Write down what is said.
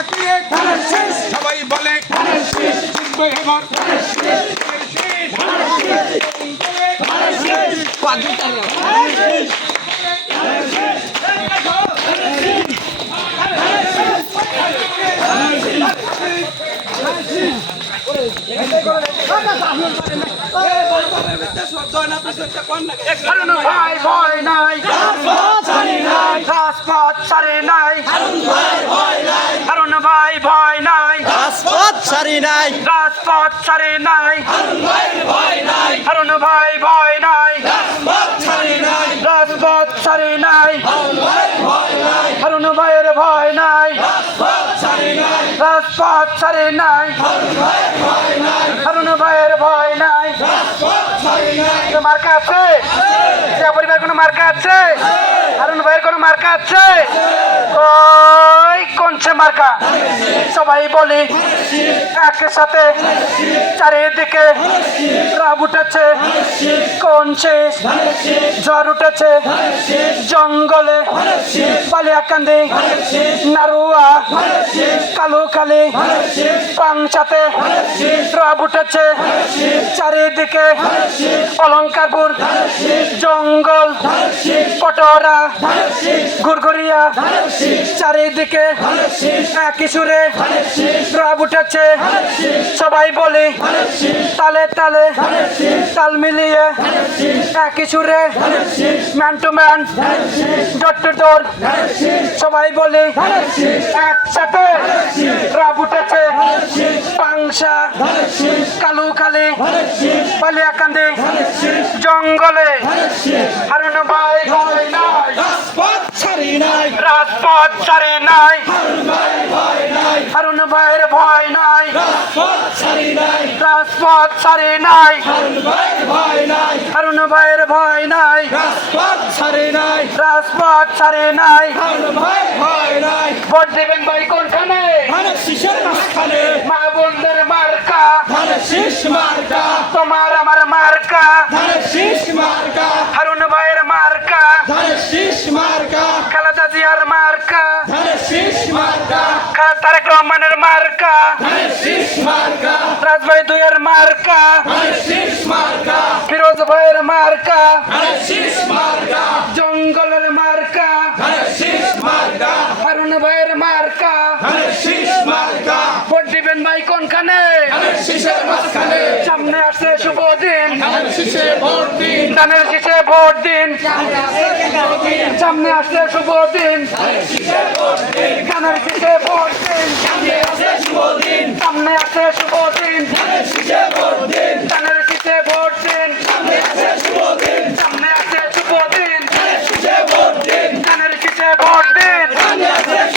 সাকিয়ে সবাই বলে এবার ভাই ভয় নাই। রাজপথ ছাড়ে নাই। ভাই ভয় নাই। রাজপথ সারি নাই। রাজপথ ছাড়ে নাই। হারুন ভাই ভয় নাই। রাজপথ ছাড়ে নাই। হারুন ভাইয়ের ভয় নাই। রাজপথ ছাড়ে নাই। হারুন ভাইয়ের ভয় নাই। কোনো মার্কা আছে? পরিবার কোনো মার্কা আছে? হারুন ভাইয়ের কোনো মার্কা আছে? মার্কা। সবাই বলি একের সাথে চারিদিকে রাব উঠেছে? কোনছে জ্বর উঠেছে। জঙ্গলে পালিয়াকান্দি নারুয়া কালো কালি পাংচাতে রাব উঠেছে। চারিদিকে অলঙ্কারপুর, জঙ্গল পটরা গুরগুরিয়া চারিদিকে সুরে রাব উঠেছে সবাই বলি তালে তালে তাল মিলিয়ে সুরে man to man door to door সবাই বলি একসাথে রাব উঠেছে পাংশা কালু পালিয়াকান্দি জঙ্গলে। হারুন ভাই ভয় নাই। রাজপথ সারি নাই। রাজপথ ছাড়ে নাই। হারুন ভাইয়ের ভয় নাই। রাজপথ সারি নাই। রাজপথ ছাড়ে নাই। নাই। হারুন ভাইয়ের ভয় নাই। রাজপথ সারি নাই। রাজপথ ছাড়ে নাই। ভয় ভয় নাই। ভোট দেবেন ভাই কোনখানে? মাঝখানে। মা ধানের শীষ মার্কা তোমার আমার মার্কা। ধানের শীষ মার্কা হারুন ভাইয়ের মার্কা। ধানের শীষ মার্কা খালেদা জিয়ার মার্কা। ধানের শীষ মার্কা তারেক রহমানের মার্কা। ধানের শীষ মার্কা রাজভাই দুইয়ের মার্কা। ধানের শীষ মার্কা ফিরোজ ভাইয়ের মার্কা। ধানের শীষ মার্কা জঙ্গলের মার্কা ধানের শীষ মার্কা হারুন ভাইয়ের মার্কা ধানের শীষ মার্কা ভোট দিবেন ভাই কোনখানে ধানের শীষের মাঝখানে। সামনে আসছে শুভ দিন ধানের শীষে ভোট দিন। ধানের শীষে ভোট দিন। সামনে আসছে শুভ দিন ধানের শীষে ভোট দিন। সামনে আসছে শুভ দিন সামনে আসছে শুভ দিন।